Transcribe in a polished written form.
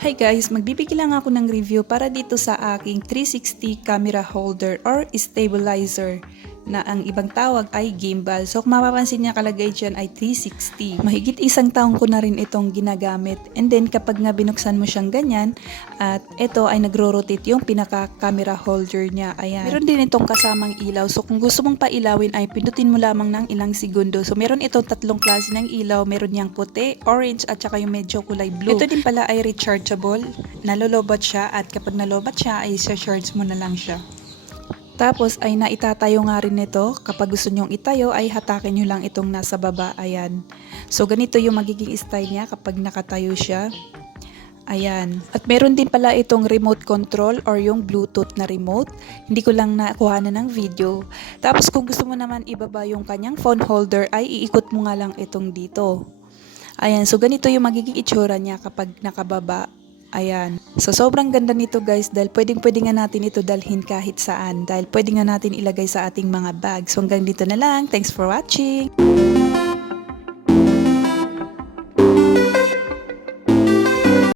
Hi guys, magbibigay lang ako ng review para dito sa aking 360 camera holder or stabilizer na ang ibang tawag ay gimbal. So kung mapapansin niya kalagay dyan ay 360. Mahigit isang taon ko na rin itong ginagamit. And then kapag nga binuksan mo siyang ganyan at ito ay nagro-rotate yung pinaka-camera holder niya. Ayan. Meron din itong kasamang ilaw. So kung gusto mong pailawin ay pindutin mo lamang ng ilang segundo. So meron itong tatlong klase ng ilaw. Meron niyang puti, orange at saka yung medyo kulay blue. Ito din pala ay rechargeable. Nalolobat siya at kapag nalobat siya ay isa-charge mo na lang siya. Tapos ay naitatayo nga rin nito. Kapag gusto nyong itayo ay hatakin nyo lang itong nasa baba. Ayan. So ganito yung magiging style niya kapag nakatayo siya. Ayan. At meron din pala itong remote control or yung Bluetooth na remote. Hindi ko lang nakuha na ng video. Tapos kung gusto mo naman ibaba yung kanyang phone holder ay iikot mo nga lang itong dito. Ayan. So ganito yung magiging itsura niya kapag nakababa. Ayan. So, sobrang ganda nito guys dahil pwedeng-pwede nga natin ito dalhin kahit saan. Dahil pwede nga natin ilagay sa ating mga bag. So, hanggang dito na lang. Thanks for watching!